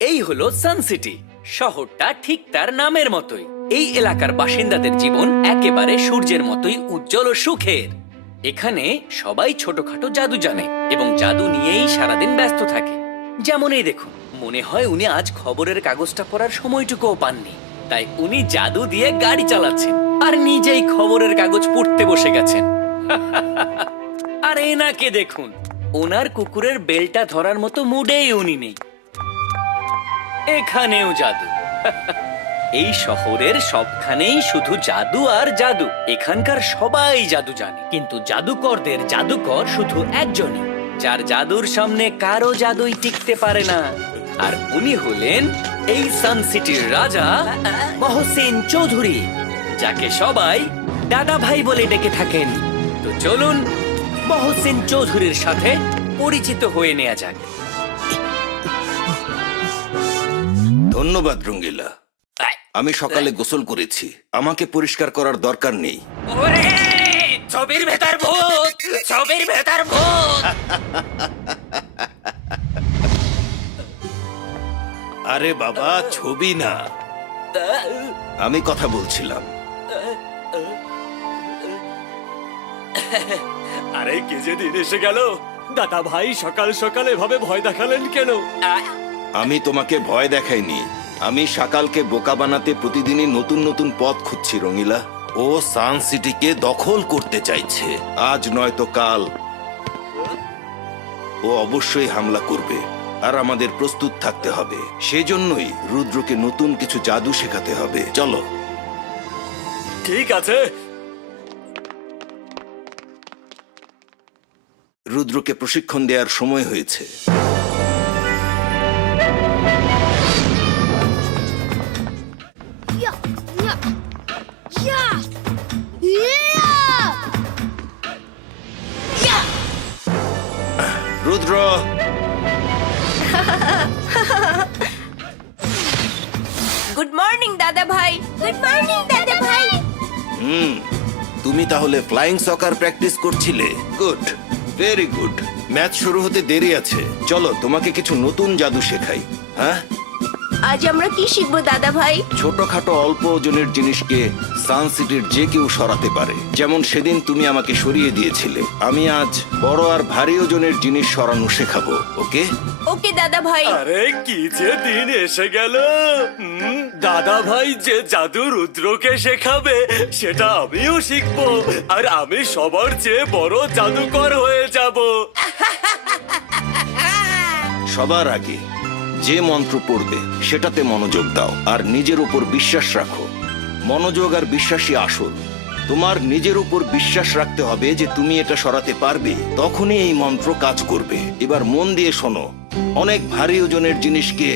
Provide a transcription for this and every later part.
এই হলো sun city. শহরটা ঠিক তার নামের মতোই। এই এলাকার বাসিন্দাদের জীবন একেবারে সূর্যের মতোই উজ্জ্বল ও সুখের। এখানে সবাই ছোটখাটো জাদু জানে এবং জাদু নিয়েই সারাদিন ব্যস্ত থাকে। যেমন এই দেখুন, মনে হয় উনি আজ খবরের কাগজটা পড়ার সময়টুকুও পাননি, তাই উনি জাদু দিয়ে গাড়ি চালাচ্ছেন আর নিজেই খবরের কাগজ পড়তে বসে গেছেন। আর এনাকে দেখুন, ওনার কুকুরের বেলটা ধরার মতো মুডেই উনি নেই। এখানেও জাদু। এই শহরের সবখানেই শুধু জাদু আর জাদু। এখানকার সবাই জাদু জানে, কিন্তু জাদুকরদের জাদুকর শুধু একজনই, যার জাদুর সামনে কারো জাদুই টিকতে পারে না। আর উনি হলেন এই সান সিটির রাজা মহসিন চৌধুরী, যাকে সবাই দাদা ভাই বলে ডেকে থাকেন। তো চলুন মহসিন চৌধুরীর সাথে পরিচিত হয়ে নেওয়া যাক। ধন্যবাদ রঙ্গিলা। আমি সকালে গোসল করেছি, আমাকে পরিষ্কার করার দরকার নেই। ওরে, ছবির ভেতর ভূত, ছবির ভেতর ভূত। আরে বাবা, ছবি না, আমি কথা বলছিলাম। আরে কে যে দিন এসে গেল, দাদা ভাই সকাল সকাল এভাবে ভয় দেখালেন কেন? আমি তোমাকে ভয় দেখাইনি, আমি সকালকে বোকা বানাতে প্রতিদিনই নতুন নতুন পথ খুঁজছি রঙিলা। ও সান সিটিকে দখল করতে চাইছে, আজ নয়তো কাল ও অবশ্যই হামলা করবে, আর আমাদের প্রস্তুত থাকতে হবে। সেজন্যই রুদ্রকে নতুন কিছু জাদু শেখাতে হবে। চলো। ঠিক আছে। রুদ্রকে প্রশিক্ষণ দেওয়ার সময় হয়েছে। রুদ্র, গুড মর্নিং দাদা ভাই। গুড মর্নিং দাদা ভাই। তুমি তাহলে ফ্লাইং সকার প্র্যাকটিস করছিলে? Good, very good. ম্যাচ শুরু হতে দেরি আছে, চলো তোমাকে কিছু নতুন জাদু শেখাই। হ্যাঁ, আজ আমরা কি শিখবো দাদা ভাই? ছোটখাটো অল্প ওজনের জিনিসকে সান সিটির যে কেউ সরাতে পারে। যেমন সেদিন তুমি আমাকে সরিয়ে দিয়েছিলে, আমি আজ বড় আর ভারী ওজনের জিনিস সরানো শেখাবো। ওকে? ওকে দাদা ভাই। আরে কি যে দিন এসে গেল। দাদা ভাই যে জাদু রুদ্রকে শেখাবে সেটা আমিও শিখবো, আর আমি সবার চেয়ে বড় জাদুকর হয়ে যাব। সবার আগে যে মন্ত্র পড়বে সেটাতে মনোযোগ দাও আর নিজের উপর বিশ্বাস রাখো। মনোযোগ আর বিশ্বাসই আসল। তোমার নিজের উপর বিশ্বাস রাখতে হবে যে তুমি এটা সরাতে পারবে, তখনই এই মন্ত্র কাজ করবে। এবার মন দিয়ে শোনো। অনেক ভারী ওজনের জিনিসকে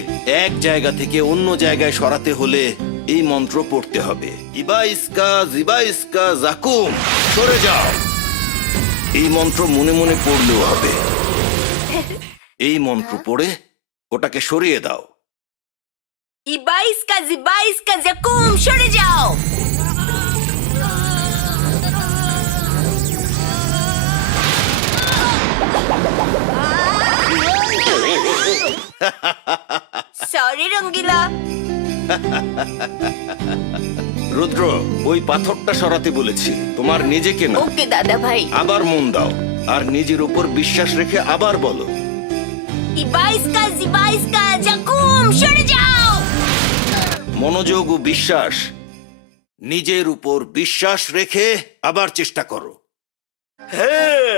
এক জায়গা থেকে অন্য জায়গায় সরাতে হলে এই মন্ত্র পড়তে হবে। ইবাইস্কা জিবাইস্কা জাকুম, সরে যাও। এই মন্ত্র মনে মনে পড়লেও হবে। এই মন্ত্র পড়ে ওটাকে সরিয়ে দাও। ইবাইস্কা জিবাইস্কা জাকুম, সরে যাও। সরি রঙ্গিলা। রুদ্র, ওই পাথরটা সরাতে বলেছি, তোমার নিজেকে না। ওকে দাদা ভাই। আবার মন দাও আর নিজের উপর বিশ্বাস রেখে আবার বলো, ইবাইস্কা জিবাইস্কা জাকুম, সরে যাও। মনোযোগ ও বিশ্বাস। নিজের উপর বিশ্বাস রেখে আবার চেষ্টা করো। হ্যাঁ,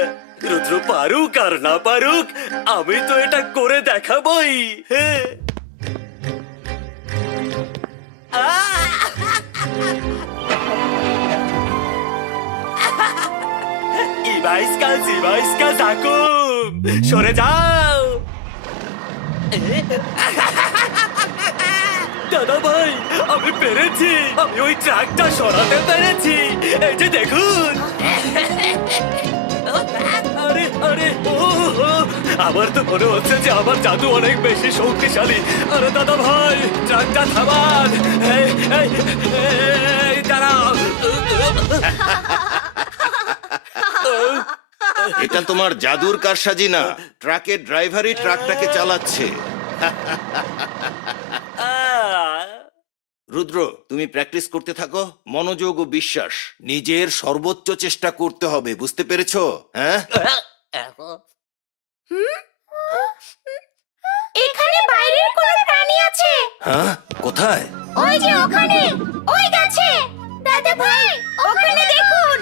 রুদ্র পারুক আর না পারুক, আমি তো এটা করে দেখাবই। হ্যাঁ, ইবাইস্কা জিবাইস্কা জাকুম, সরে যাও। দাদা ভাই, আমি পেরেছি, আমি ওই ট্রাকটা সরাতে পেরেছি। এই যে দেখুন। আরে আরে, ও আমার তো মনে হচ্ছে যে আমার জাদু অনেক বেশি শক্তিশালী। আরে দাদা ভাই, ট্রাকটা থামান। এই এই এই, দাঁড়াও। এটা তোমার জাদুর কারসাজি না, ট্রাকের ড্রাইভারই ট্রাকটাকে চালাচ্ছে। রুদ্র, তুমি প্র্যাকটিস করতে থাকো। মনোযোগ ও বিশ্বাস, নিজের সর্বোচ্চ চেষ্টা করতে হবে, বুঝতে পেরেছো? হ্যাঁ, এখানে বাইরের কোনো প্রাণী আছে? হ্যাঁ, কোথায়? ওই যে ওখানে, ওই গাছে। দাদা ভাই, ওখানে দেখুন।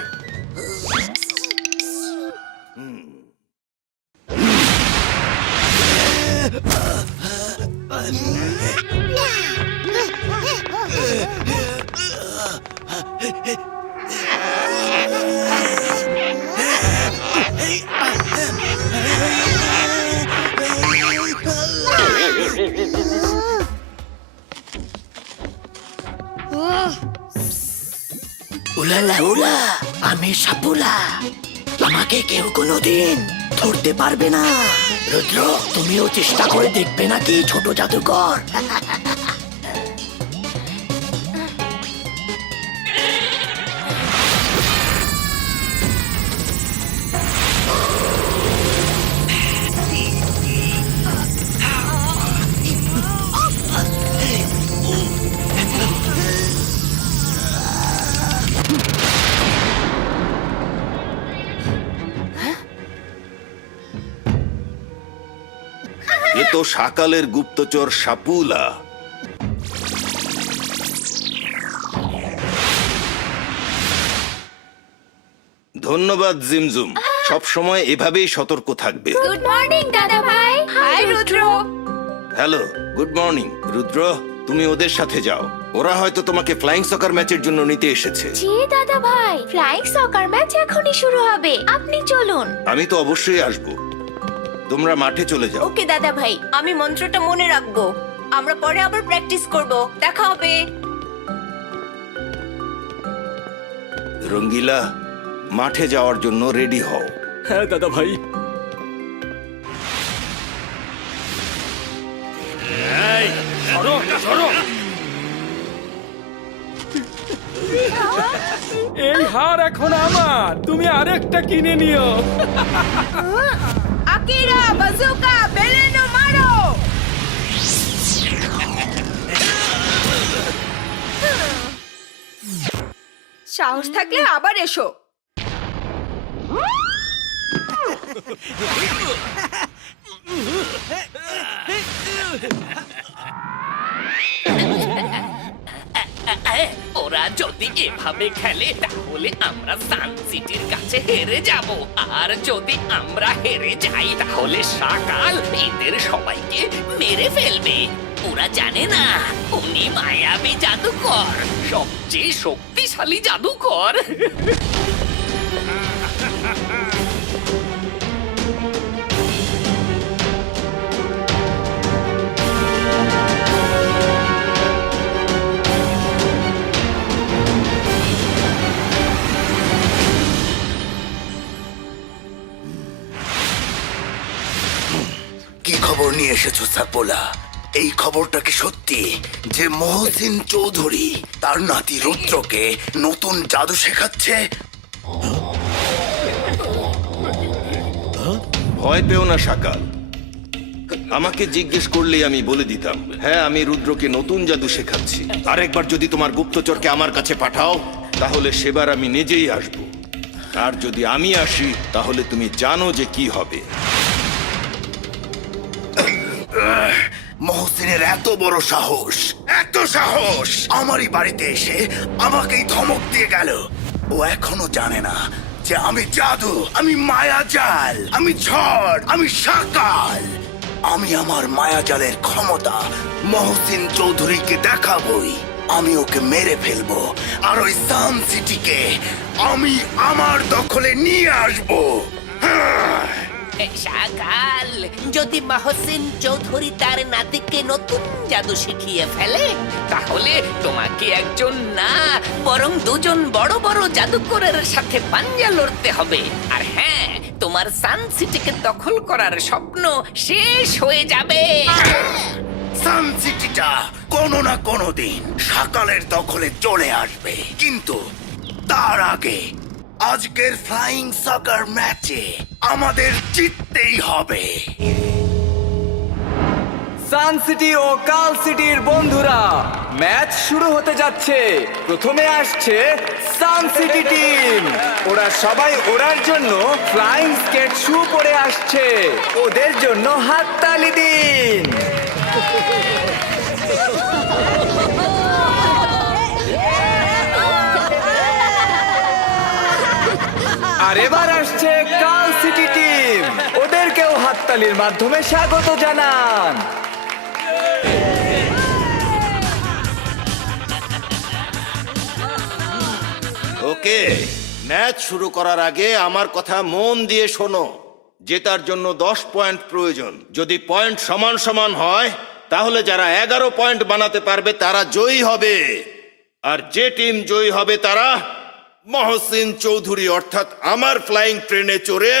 উলালা উলা, আমি সাপুলা। আমাকে কেউ কোনোদিন ধরতে পারবে না। রুদ্র, তুমিও চেষ্টা করে দেখবে নাকি ছোট জাদুকর? এ তো শাকালের গুপ্তচর সাপুলা। ধন্যবাদ জিমজুম, সব সময় এভাবেই সতর্ক থাকবে। গুড মর্নিং দাদা ভাই। Hi Rudra. Hello, good morning. Rudra, তুমি ওদের সাথে যাও, ওরা হয়তো তোমাকে ফ্লাইং সকার ম্যাচের জন্য নিতে এসেছে। জি দাদা ভাই, ফ্লাইং সকার ম্যাচ এখনই শুরু হবে, আপনি চলুন। আমি তো অবশ্যই আসব, তোমরা মাঠে চলে যাও। ওকে দাদা ভাই, আমি মন্ত্রটা মনে রাখবো। আমরা পরে আবার প্র্যাকটিস করব, দেখা হবে। রঙ্গিলা, মাঠে যাওয়ার জন্য রেডি হও। হ্যাঁ দাদা ভাই। এই হার এখন আমার, তুমি আরেকটা কিনে নিও। আকিরা, বাজুকা, বেলেনো মারো। সাহস থাকলে আবার এসো। ওরা যদি এভাবে খেলে তাহলে আমরা সান সিটির কাছে হেরে যাব, আর যদি আমরা হেরে যাই তাহলে সকাল এদের সবাইকে মেরে ফেলবে। ওরা জানে না উনি মায়াবী জাদুকর, সবচেয়ে শক্তিশালী জাদুকর। কি খবর নিয়ে এসেছো সাপোলা? এই খবরটা কি সত্যি যে মহসিন চৌধুরী তার নাতি রুদ্রকে নতুন জাদু শেখাচ্ছে? ভয় পেও না শাকাল, আমাকে জিজ্ঞেস করলেই আমি বলে দিতাম। হ্যাঁ, আমি রুদ্রকে নতুন জাদু শেখাচ্ছি। আরেকবার যদি তোমার গুপ্তচরকে আমার কাছে পাঠাও তাহলে সেবার আমি নিজেই আসব, আর যদি আমি আসি তাহলে তুমি জানো যে কি হবে। মহসিনের এত বড় সাহস, এত সাহস! আমারই বাড়িতে এসে আমাকেই ধমক দিয়ে গেল। ও এখনো জানে না যে আমি জাদু, আমি মায়াজাল, আমি ঝড়, আমি শাকাল। আমি আমার মায়াজালের ক্ষমতা মহসিন চৌধুরীকে দেখাবই। আমি ওকে মেরে ফেলবো, আর ওই সান সিটিকে আমি আমার দখলে নিয়ে আসবো। সকাল, যদি মহসিন চৌধুরী তার নাতিকে নতুন জাদু শিখিয়ে ফেলে তাহলে তোমাকে একজন না বরং দুজন বড় বড় জাদুকরের সাথে পাঞ্জা লড়তে হবে। আর হ্যাঁ, তোমার সান সিটিকে দখল করার স্বপ্ন শেষ হয়ে যাবে। সান সিটিটা কোনো না কোনো দিন সকালের দখলে চলে আসবে, কিন্তু তার আগে আজকের ফ্লাইং সকার সান সিটি ও কাল সিটির বন্ধুরা, ম্যাচ শুরু হতে যাচ্ছে। প্রথমে আসছে সান সিটি টিম। ওরা সবাই ওড়ার জন্য ফ্লাইং স্কেট শু পরে আসছে। ওদের জন্য হাততালি দিন। আর এবার আসছে কাল সিটি টিম। ওদেরকেও হাততালির মাধ্যমে স্বাগত জানান। ওকে, ম্যাচ শুরু করার আগে আমার কথা মন দিয়ে শোনো। জেতার জন্য 10 পয়েন্ট প্রয়োজন। যদি পয়েন্ট সমান সমান হয় তাহলে যারা 11 পয়েন্ট বানাতে পারবে তারা জয়ী হবে। আর যে টিম জয়ী হবে তারা মহসিন চৌধুরী অর্থাৎ আমার ফ্লাইং ট্রেনে চড়ে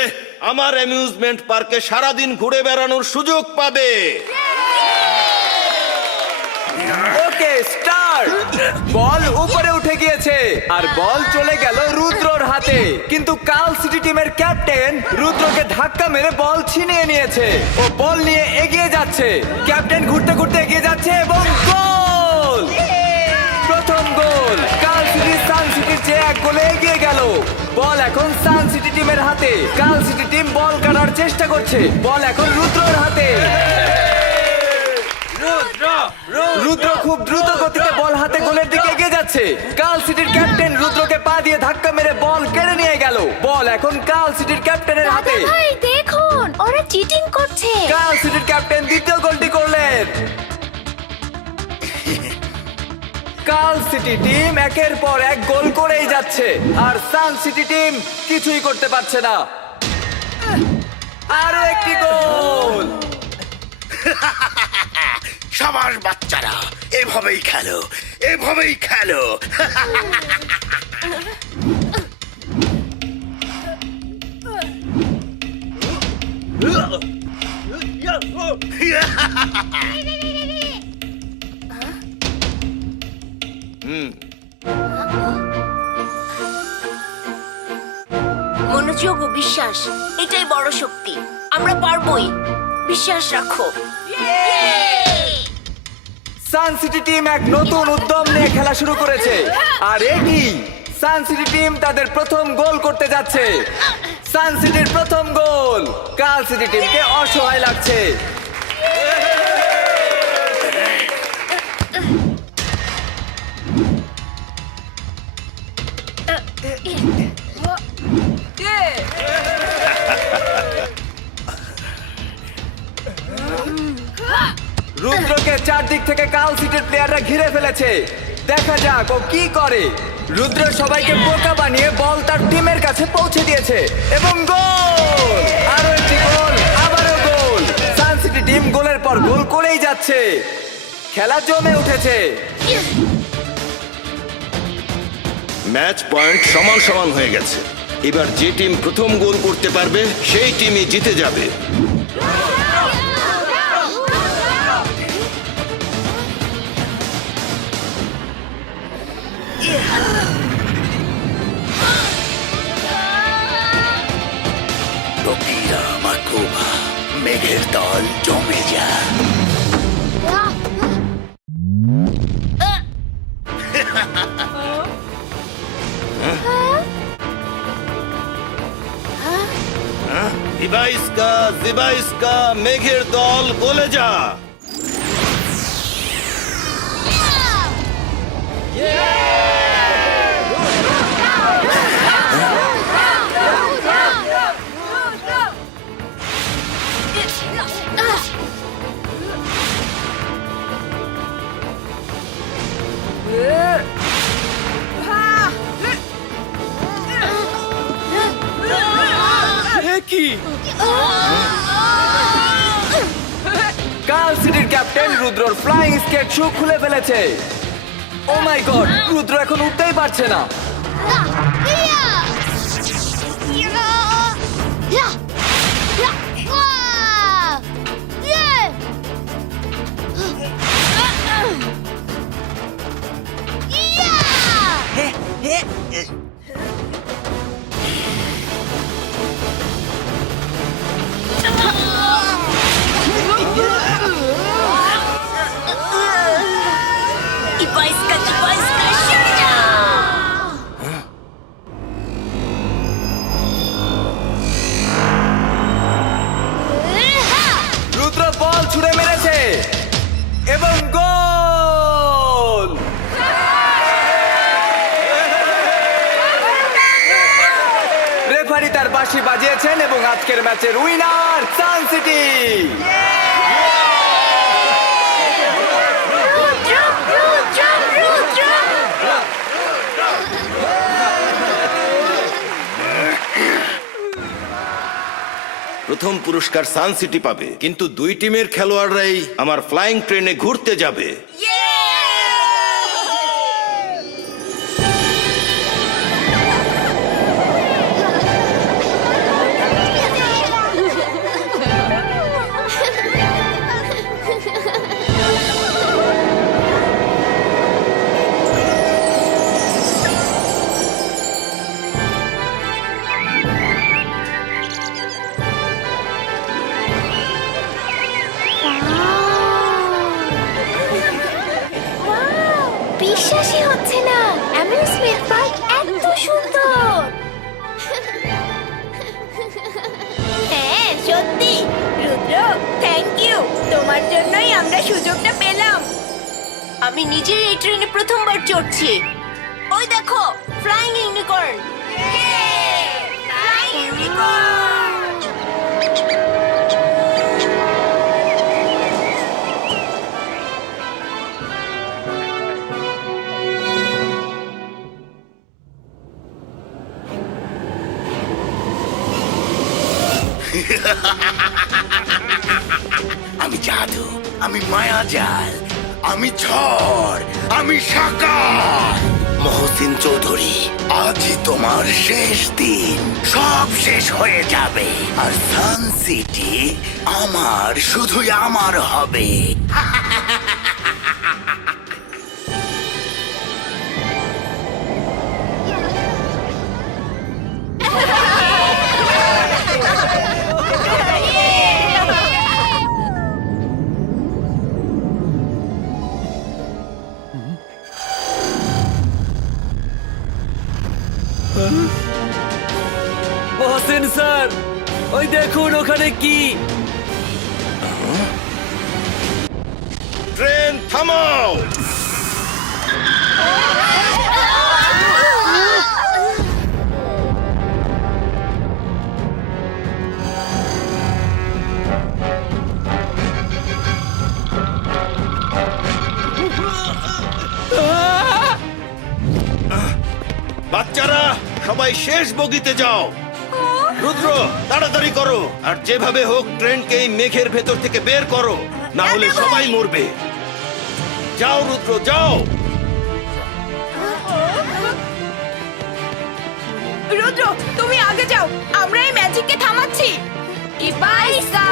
আমার অ্যামিউজমেন্ট পার্কে সারাদিন ঘুরে বেড়ানোর সুযোগ পাবে। ওকে, স্টার্ট। বল উপরে উঠে গিয়েছে আর বল চলে গেল রুদ্রর হাতে। কিন্তু কাল সিটি টিমের ক্যাপ্টেন রুদ্রকে ধাক্কা মেরে বল ছিনিয়ে নিয়েছে। ও বল নিয়ে এগিয়ে যাচ্ছে। ক্যাপ্টেন ঘুরতে ঘুরতে এগিয়ে যাচ্ছে এবং গোল! প্রথম গোল। কাল সিটি সান সিটির চেয়ে 1 গোলে এগিয়ে গেল। বল এখন সান সিটি টিমের হাতে। কাল সিটি টিম বল কাটার চেষ্টা করছে। বল এখন রুদ্রর হাতে। রুদ্র খুব দ্রুত গতিতে বল হাতে গোলের দিকে এগিয়ে যাচ্ছে। কাল সিটির ক্যাপ্টেন রুদ্রকে পা দিয়ে ধাক্কা মেরে বল কেড়ে নিয়ে গেল। বল এখন কাল সিটির ক্যাপ্টেনের হাতে। ভাই দেখুন, ওরা চিটিং করছে। কাল সিটির ক্যাপ্টেন দ্বিতীয় গোলটি করলেন। কাল সিটি টিম একের পর এক গোল করেই যাচ্ছে আর সান সিটি টিম কিছুই করতে পারছে না। আরো একটি গোল। সাবাস বাচ্চারা, এভাবেই খেলো, এভাবেই খেলো। মনোযোগ ও বিশ্বাস, এটাই বড় শক্তি। আমরা পারবোই, বিশ্বাস রাখো। সান সিটি টিম এক নতুন উদ্যম নিয়ে খেলা শুরু করেছে আর এটি সান সিটি টিম তাদের প্রথম গোল করতে যাচ্ছে। সান সিটির প্রথম গোল। কাল সিটি টিমকে অসহায় লাগছে। রুদ্রকে চারদিক থেকে কাল সিটির প্লেয়াররা ঘিরে ফেলেছে। দেখা যাক ও কি করে। রুদ্র সবাইকে বোকা বানিয়ে বল তার টিমের কাছে পৌঁছে দিয়েছে এবং গোল! আরো একটি গোল, আবারও গোল। সান সিটি টিম গোলের পর গোল করেই যাচ্ছে। খেলা জমে উঠেছে। ম্যাচ পয়েন্ট সমান সমান হয়ে গেছে। এবার যে টিম প্রথম গোল করতে পারবে সেই টিমই জিতে যাবে। Tokira Makuba, মেঘের দল জমে যা। জিবাইস্কা, মেঘের দল গোলে যা। কি কাল সিটির ক্যাপ্টেন রুদ্রর ফ্লাইং স্কেট শু খুলে ফেলেছে। ও মাই গড, রুদ্র এখন উঠতেই পারছে না। বাঁশি বাজিয়েছেন এবং আজকের ম্যাচের উইনার সান সিটি। প্রথম পুরস্কার সান সিটি পাবে, কিন্তু দুই টিমের খেলোয়াড়রাই আমার ফ্লাইং ট্রেনে ঘুরতে যাবে। বিশ্বাসই হচ্ছে না, অ্যামিউজমেন্ট পার্ক এত সুন্দর। হ্যাঁ সত্যি রুদ্র, থ্যাংক ইউ, তোমার জন্যই আমরা সুযোগটা পেলাম। আমি নিজেই এই ট্রেনে প্রথমবার চড়ছি। ওই দেখো, ফ্লাইং ইউনিকর্ন। Flying unicorn. আমি জাদু, আমি মায়াজাল, আমি ঝড়, আমি সাকার। মহসিন চৌধুরী, আজই তোমার শেষ দিন। সব শেষ হয়ে যাবে আর সান সিটি আমার, শুধুই আমার হবে। মহসিন স্যার, ওই দেখুন ওখানে কি। ট্রেন থামাও। বাচ্চারা সবাই শেষ বগিতে যাও। রুদ্র, তাড়াতাড়ি করো, আর যেভাবে হোক ট্রেনকে এই মেঘের ভেতর থেকে বের করো, না হলে সবাই মরবে। যাও রুদ্র, যাও। রুদ্র, তুমি আগে যাও, আমরা এই ম্যাজিককে থামাচ্ছি। ইবাইসা,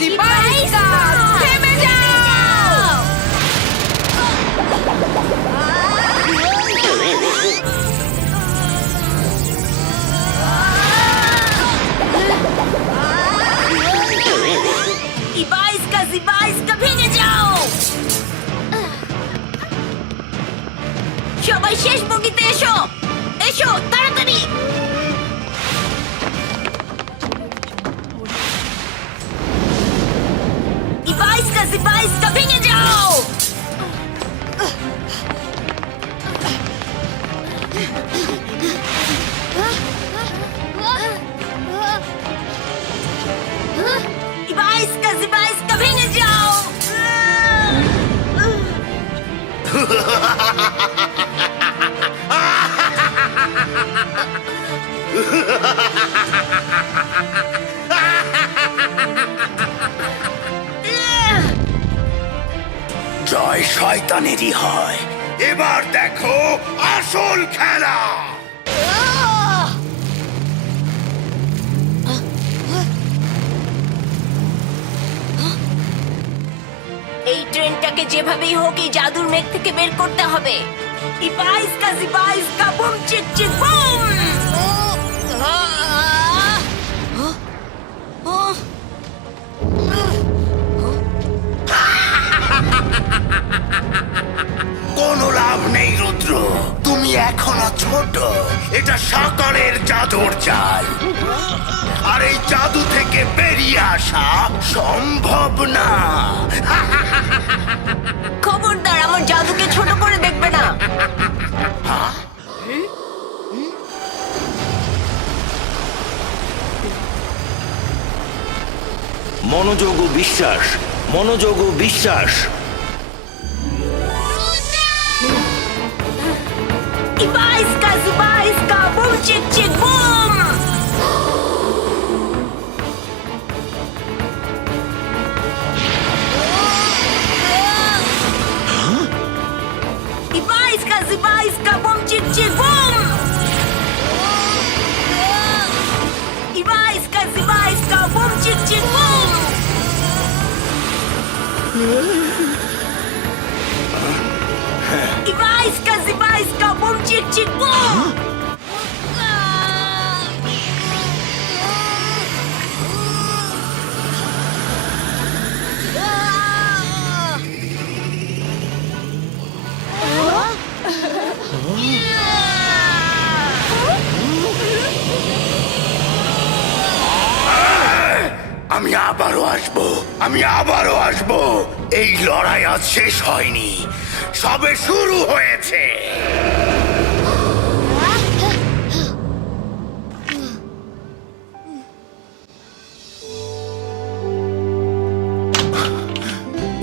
জিবাইসা, থেমে যাও। ইবাইসকা, জিবাইসকা, ভেঙে যাও। সবাই শেষ বগিতে এসো, এসো তাড়াতাড়ি। ইবাইসকা, জিবাইসকা, ভেঙে যাও। ইবাইসকা, জিবাইসকা, ভেঙে যাও। জয় শয়তানেরই হয়। এবার দেখো আসল খেলা। এই ট্রেনটাকে যেভাবেই হোক এই জাদুর মেঘ থেকে বের করতে হবে। ইবাইসকা, জিবাইসকা, বুম চিক চিক বুম। কোনো লাভ নেই রুদ্র, তুমি এখনো ছোট। এটা সাকারের জাদুর জাল, আর এই জাদু থেকে বেরিয়ে আসা সম্ভব না। খবরদার আমার জাদুকে ছোট করে দেখবে না। বিশ্বাস, মনোযোগ ও বিশ্বাস। Ibaiska, zibaiska, bum chick chick boom! Ibaiska, zibaiska, bum chick chick boom! Ibaiska, zibaiska, bum chick chick boom! Ibaiska, zibaiska, bum chick chick boom! আমি আবারও আসবো। এই লড়াই আজ শেষ হয়নি, সবে শুরু হয়েছে।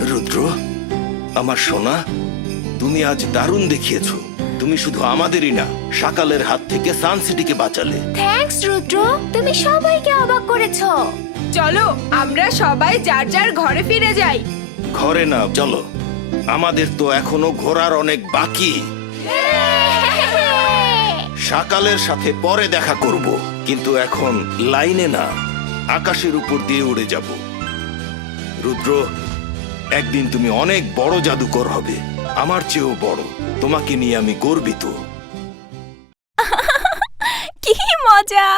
রুদ্র, আমার সোনা, তুমি আজ দারুণ দেখিয়েছো। তুমি শুধু আমাদেরই না, সকালের হাত থেকে সান সিটিকে বাঁচালে। থ্যাঙ্কস রুদ্র, তুমি সবাইকে অবাক করেছো। চলো আমরা সবাই যার যার ঘরে ফিরে যাই। ঘরে না, চলো, আমাদের তো এখনো ঘোরার অনেক বাকি। সকালের সাথে পরে দেখা করব, কিন্তু এখন লাইনে না, আকাশের উপর দিয়ে উড়ে যাব। রুদ্র, একদিন তুমি অনেক বড় জাদুকর হবে, আমার চেয়েও বড়। তোমাকে নিয়ে আমি গর্বিত। কি মজা!